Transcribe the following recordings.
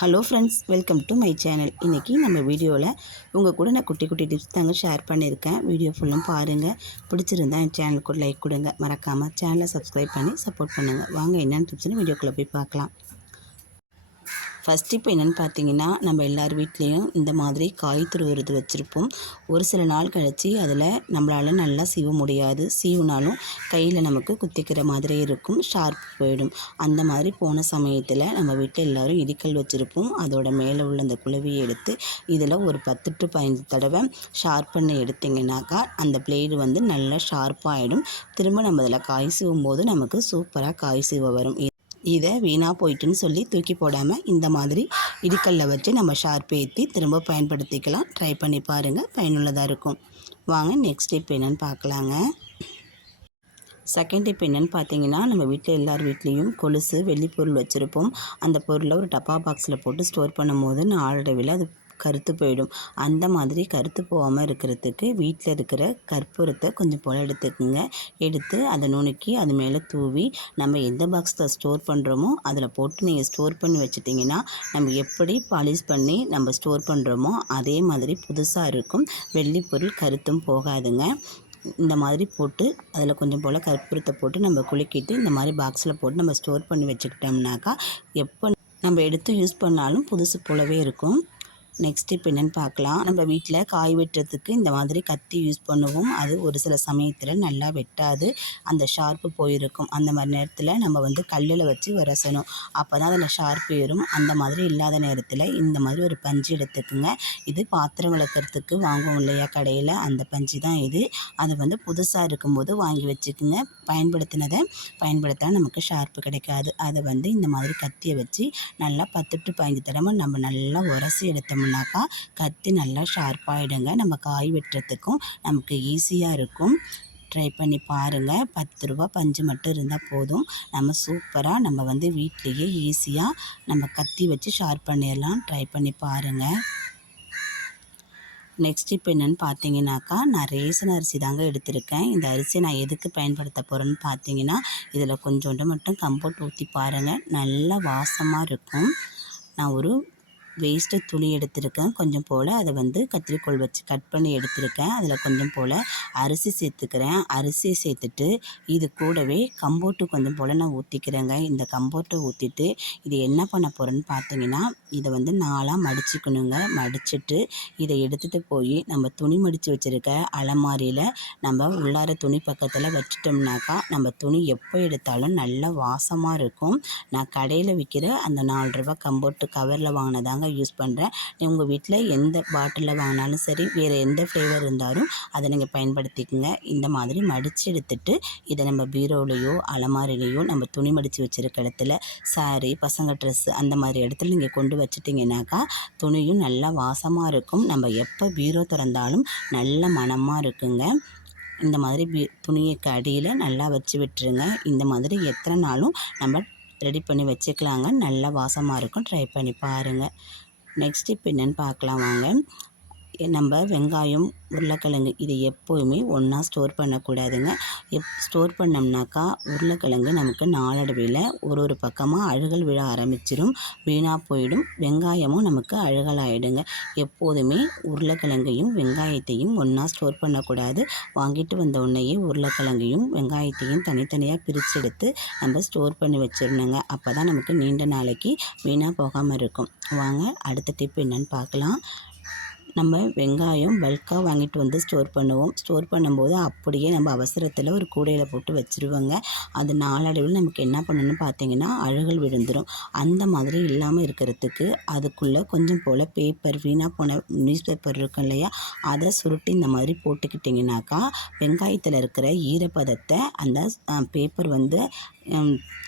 Hello friends, welcome to my channel. இன்றைக்கி நம்ம வீடியோவில் உங்கள் கூட நான் குட்டி குட்டி டிப்ஸ் தாங்க ஷேர் பண்ணியிருக்கேன். வீடியோ ஃபுல்லும் பாருங்கள். பிடிச்சிருந்தா என் சேனலுக்கு ஒரு லைக் கொடுங்க. மறக்காமல் சேனலை சப்ஸ்கிரைப் பண்ணி சப்போர்ட் பண்ணுங்கள். வாங்க என்னென்ன டிப்ஸ்னு வீடியோக்குள்ளே போய் பார்க்கலாம். ஃபஸ்ட் இப்போ என்னென்னு பார்த்தீங்கன்னா, நம்ம எல்லார் வீட்லேயும் இந்த மாதிரி காய் துருவுறது வச்சுருப்போம். ஒரு சில நாள் கழித்து அதில் நம்மளால் நல்லா சீவ முடியாது. சீவுனாலும் கையில் நமக்கு குத்திக்கிற மாதிரி இருக்கும், ஷார்ப் போயிடும். அந்த மாதிரி போன சமயத்தில் நம்ம வீட்டில் எல்லோரும் இடிக்கல் வச்சுருப்போம். அதோட மேலே உள்ள அந்த குளவியை எடுத்து இதில் ஒரு 10 to 15 தடவை ஷார்ப் பண்ணி எடுத்திங்கனாக்கா அந்த பிளேடு வந்து நல்லா ஷார்ப்பாகிடும். திரும்ப நம்ம அதில் காய் சீவும் போது நமக்கு சூப்பராக காய் சீவ வரும். இதை வீணாக போயிட்டுன்னு சொல்லி தூக்கி போடாமல் இந்த மாதிரி இடிக்கல்ல வச்சு நம்ம ஷார்ப் ஏற்றி திரும்ப பயன்படுத்திக்கலாம். ட்ரை பண்ணி பாருங்கள், பயனுள்ளதாக இருக்கும். வாங்க நெக்ஸ்ட் டிப் என்னென்னு பார்க்கலாங்க. செகண்ட் டிப் என்னென்னு பார்த்தீங்கன்னா, நம்ம வீட்டில் எல்லார் வீட்லேயும் கொலுசு வெள்ளி பொருள் வச்சுருப்போம். அந்த பொருளை ஒரு டப்பா பாக்ஸில் போட்டு ஸ்டோர் பண்ணும்போது நாளடைவில் அது கருத்து போயிடும். அந்த மாதிரி கருத்து போகாமல் இருக்கிறதுக்கு வீட்டில் இருக்கிற கற்பூரத்தை கொஞ்சம் போல் எடுத்துக்கோங்க. எடுத்து அதை நுணுக்கி அது மேலே தூவி நம்ம எந்த பாக்ஸில் ஸ்டோர் பண்ணுறோமோ அதில் போட்டு நீங்கள் ஸ்டோர் பண்ணி வச்சிட்டிங்கன்னா நம்ம எப்படி பாலிஷ் பண்ணி நம்ம ஸ்டோர் பண்ணுறோமோ அதே மாதிரி புதுசாக இருக்கும். வெள்ளி பொருள் கருத்தும் போகாதுங்க. இந்த மாதிரி போட்டு அதில் கொஞ்சம் போல் கற்பூரத்தை போட்டு நம்ம குலுக்கிட்டு இந்த மாதிரி பாக்ஸில் போட்டு நம்ம ஸ்டோர் பண்ணி வச்சுக்கிட்டோம்னாக்கா எப்போ நம்ம எடுத்து யூஸ் பண்ணாலும் புதுசு போலவே இருக்கும். நெக்ஸ்ட் இப்போ என்னென்னு பார்க்கலாம். நம்ம வீட்டில் காய் வெட்டுறதுக்கு இந்த மாதிரி கத்தி யூஸ் பண்ணுவோம். அது ஒரு சில சமயத்தில் நல்லா வெட்டாது, அந்த ஷார்ப்பு போயிருக்கும். அந்த மாதிரி நேரத்தில் நம்ம வந்து கல்லில் வச்சு உரசணும். அப்போ தான் அதில் ஷார்ப்பு ஏறும். அந்த மாதிரி இல்லாத நேரத்தில் இந்த மாதிரி ஒரு பஞ்சு எடுத்துக்குங்க. இது பாத்திரம் விளக்கிறதுக்கு வாங்குவோம் இல்லையா கடையில், அந்த பஞ்சு தான் இது. அதை வந்து புதுசாக இருக்கும்போது வாங்கி வச்சுக்குங்க. பயன்படுத்தினா நமக்கு ஷார்ப்பு கிடைக்காது. அதை வந்து இந்த மாதிரி கத்தியை வச்சு நல்லா 10 to 15 தடவை நம்ம நல்லா உரசி எடுத்தோம்னாக்கா கத்தி நல்லா ஷார்ப்பாகிடுங்க. நம்ம காய் வெட்டுறதுக்கும் நமக்கு ஈஸியாக இருக்கும். ட்ரை பண்ணி பாருங்கள். 10 ரூபா பஞ்சு மட்டும் இருந்தால் போதும். நம்ம சூப்பராக நம்ம வந்து வீட்லேயே ஈஸியாக நம்ம கத்தி வச்சு ஷார்ப் பண்ணிடலாம். ட்ரை பண்ணி பாருங்கள். நெக்ஸ்ட் இப்போ என்னென்னு பார்த்தீங்கன்னாக்கா, நான் ரேஷன் அரிசி தாங்க எடுத்திருக்கேன். இந்த அரிசியை நான் எதுக்கு பயன்படுத்த போகிறேன்னு பார்த்தீங்கன்னா, இதில் கொஞ்சோண்டு மட்டும் கம்போர்ட் ஊற்றி பாருங்கள், நல்லா வாசமாக இருக்கும். நான் ஒரு வேஸ்ட்டு துணி எடுத்திருக்கேன். கொஞ்சம் போல் அதை வந்து கத்திரிக்கோல் வச்சு கட் பண்ணி எடுத்திருக்கேன். அதில் கொஞ்சம் போல் அரிசி சேர்த்துக்கிறேன். அரிசியை சேர்த்துட்டு இது கூடவே கம்போர்ட்டு கொஞ்சம் போல் நான் ஊற்றிக்கிறேங்க. இந்த கம்போர்ட்டை ஊற்றிட்டு இது என்ன பண்ண போகிறேன்னு பார்த்தீங்கன்னா, இதை வந்து 4ஆக மடிச்சுக்கணுங்க. மடிச்சுட்டு இதை எடுத்துகிட்டு போய் நம்ம துணி மடித்து வச்சுருக்க அலமாரியில் நம்ம உள்ளார துணி பக்கத்தில் வச்சிட்டோம்னாக்கா நம்ம துணி எப்போ எடுத்தாலும் நல்லா வாசமாக இருக்கும். நான் கடையில் விற்கிற அந்த 4 ரூபா கம்போர்ட்டு கவரில் வாங்கினதாங்க யூஸ் பண்ணுறேன். உங்கள் வீட்டில் எந்த பாட்டிலில் வாங்கினாலும் சரி, வேறு எந்த ஃப்ளேவர் இருந்தாலும் அதை நீங்கள் பயன்படுத்திக்கோங்க. இந்த மாதிரி மடித்து எடுத்துட்டு இதை நம்ம பீரோலையோ அலமாரிலையோ நம்ம துணி மடித்து வச்சுருக்க இடத்துல, சாரி, பசங்க ட்ரெஸ்ஸு அந்த மாதிரி இடத்துல நீங்கள் கொண்டு வச்சிட்டிங்கனாக்கா துணியும் நல்லா வாசமாக இருக்கும். நம்ம எப்போ பீரோ திறந்தாலும் நல்ல மணமாக இருக்குங்க. இந்த மாதிரி துணிக்கு அடியில் நல்லா வச்சு விட்டுருங்க. இந்த மாதிரி எத்தனை நாளும் நம்ம ரெடி பண்ணி வச்சுக்கலாங்க. நல்லா வாசமாக இருக்கும். ட்ரை பண்ணி பாருங்கள். நெக்ஸ்ட் இப்போ என்னென்னு பார்க்கலாம் வாங்க. நம்ம வெங்காயம், உருளைக்கிழங்கு இது எப்போவுமே ஒன்றா ஸ்டோர் பண்ணக்கூடாதுங்க. ஸ்டோர் பண்ணோம்னாக்கா உருளைக்கிழங்கு நமக்கு நாளடைவில் ஒரு பக்கமாக அழுகல் விழ ஆரம்பிச்சிடும், வீணாக போயிடும். வெங்காயமும் நமக்கு அழுகல் ஆகிடுங்க. எப்போதுமே உருளைக்கிழங்கையும் வெங்காயத்தையும் ஒன்றா ஸ்டோர் பண்ணக்கூடாது. வாங்கிட்டு வந்த உடனேயே உருளைக்கிழங்கையும் வெங்காயத்தையும் தனித்தனியாக பிரித்து எடுத்து நம்ம ஸ்டோர் பண்ணி வச்சிடணுங்க. அப்போ தான் நமக்கு நீண்ட நாளைக்கு வீணாக போகாமல் இருக்கும். வாங்க அடுத்த டிப் என்னென்னு பார்க்கலாம். நம்ம வெங்காயம் பல்காக வாங்கிட்டு வந்து ஸ்டோர் பண்ணுவோம். ஸ்டோர் பண்ணும்போது அப்படியே நம்ம அவசரத்தில் ஒரு கூடையில் போட்டு வச்சுருவோங்க. அது நாளடைவில் நமக்கு என்ன பண்ணணும்னு பார்த்தீங்கன்னா அழுகல் விழுந்துடும். அந்த மாதிரி இல்லாமல் இருக்கிறதுக்கு அதுக்குள்ளே கொஞ்சம் போல் பேப்பர், வீணாக போன நியூஸ் பேப்பர் இருக்கும் இல்லையா, அதை சுருட்டி இந்த மாதிரி போட்டுக்கிட்டிங்கனாக்கா வெங்காயத்தில் இருக்கிற ஈரப்பதத்தை அந்த பேப்பர் வந்து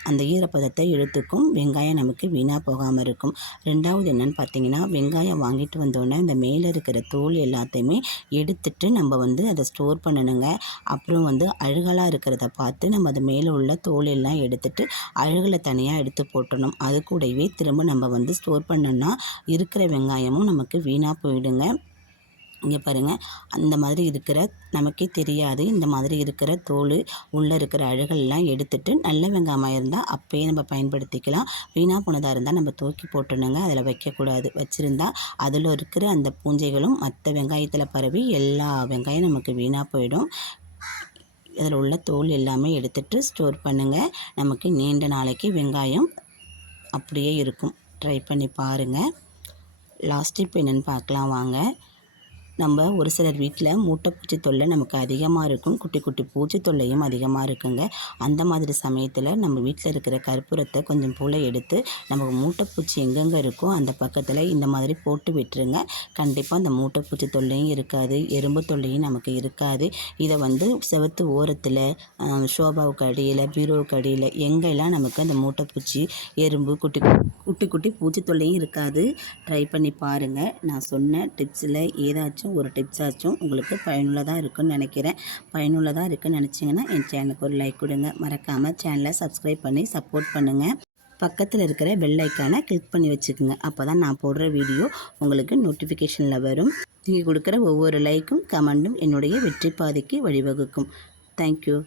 அந்த ஈரப்பதத்தை இழுத்துக்கும். வெங்காயம் நமக்கு வீணாக போகாமல் இருக்கும். ரெண்டாவது என்னென்னு பார்த்தீங்கன்னா, வெங்காயம் வாங்கிட்டு வந்தோடனே இந்த மேலே இருக்கிற தோல் எல்லாத்தையுமே எடுத்துட்டு நம்ம வந்து அதை ஸ்டோர் பண்ணணுங்க. அப்புறம் வந்து அழுகலாக இருக்கிறத பார்த்து நம்ம அது மேலே உள்ள தோல் எல்லாம் எடுத்துட்டு அழுகலை தனியாக எடுத்து போட்டணும். அது கூடவே திரும்ப நம்ம வந்து ஸ்டோர் பண்ணோம்னா இருக்கிற வெங்காயமும் நமக்கு வீணாக போயிடுங்க. இங்கே பாருங்கள், அந்த மாதிரி இருக்கிற நமக்கே தெரியாது. இந்த மாதிரி இருக்கிற தோல், உள்ளே இருக்கிற அழுகெல்லாம் எடுத்துட்டு நல்ல வெங்காயமாக இருந்தால் அப்பயே நம்ம பயன்படுத்திக்கலாம். வீணாக போனதாக இருந்தால் நம்ம தூக்கி போட்டுணுங்க, அதில் வைக்கக்கூடாது. வச்சுருந்தா அதில் இருக்கிற அந்த பூஞ்சைகளும் மற்ற வெங்காயத்தில் பரவி எல்லா வெங்காயம் நமக்கு வீணாக போயிடும். இதில் உள்ள தோல் எல்லாமே எடுத்துகிட்டு ஸ்டோர் பண்ணுங்கள். நமக்கு நீண்ட நாளைக்கு வெங்காயம் அப்படியே இருக்கும். ட்ரை பண்ணி பாருங்கள். லாஸ்ட் டிப் என்னென்னு பார்க்கலாம் வாங்க. நம்ம ஒரு சிலர் வீட்டில் மூட்டைப்பூச்சி தொல்லை நமக்கு அதிகமாக இருக்கும். குட்டி குட்டி பூச்சி தொல்லையும் அதிகமாக இருக்குங்க. அந்த மாதிரி சமயத்தில் நம்ம வீட்டில் இருக்கிற கற்பூரத்தை கொஞ்சம் போல் எடுத்து நமக்கு மூட்டைப்பூச்சி எங்கெங்கே இருக்கோ அந்த பக்கத்தில் இந்த மாதிரி போட்டு விட்டுருங்க. கண்டிப்பாக அந்த மூட்டைப்பூச்சி தொல்லையும் இருக்காது, எறும்பு தொல்லையும் நமக்கு இருக்காது. இதை செவத்து ஓரத்தில், சோபாவுக்கு அடியில், பீரோவுக்கு அடியில் எங்கெல்லாம் நமக்கு அந்த மூட்டைப்பூச்சி, எறும்பு, குட்டி குட்டி குட்டி பூச்சி தொல்லையும் இருக்காது. ட்ரை பண்ணி பாருங்கள். நான் சொன்ன டிப்ஸில் ஏதாச்சும் ஒரு டிப்ஸாச்சும் உங்களுக்கு பயனுள்ளதாக இருக்குன்னு நினைக்கிறேன். பயனுள்ளதாக இருக்குன்னு நினச்சிங்கன்னா என் சேனலுக்கு ஒரு லைக் கொடுங்க. மறக்காமல் சேனலை சப்ஸ்கிரைப் பண்ணி சப்போர்ட் பண்ணுங்கள். பக்கத்தில் இருக்கிற பெல் ஐக்கானை கிளிக் பண்ணி வச்சுக்கோங்க. அப்போ தான் நான் போடுற வீடியோ உங்களுக்கு நோட்டிஃபிகேஷனில் வரும். நீங்கள் கொடுக்குற ஒவ்வொரு லைக்கும் கமெண்ட்டும் என்னுடைய வெற்றி பாதைக்கு வழிவகுக்கும். தேங்க்யூ.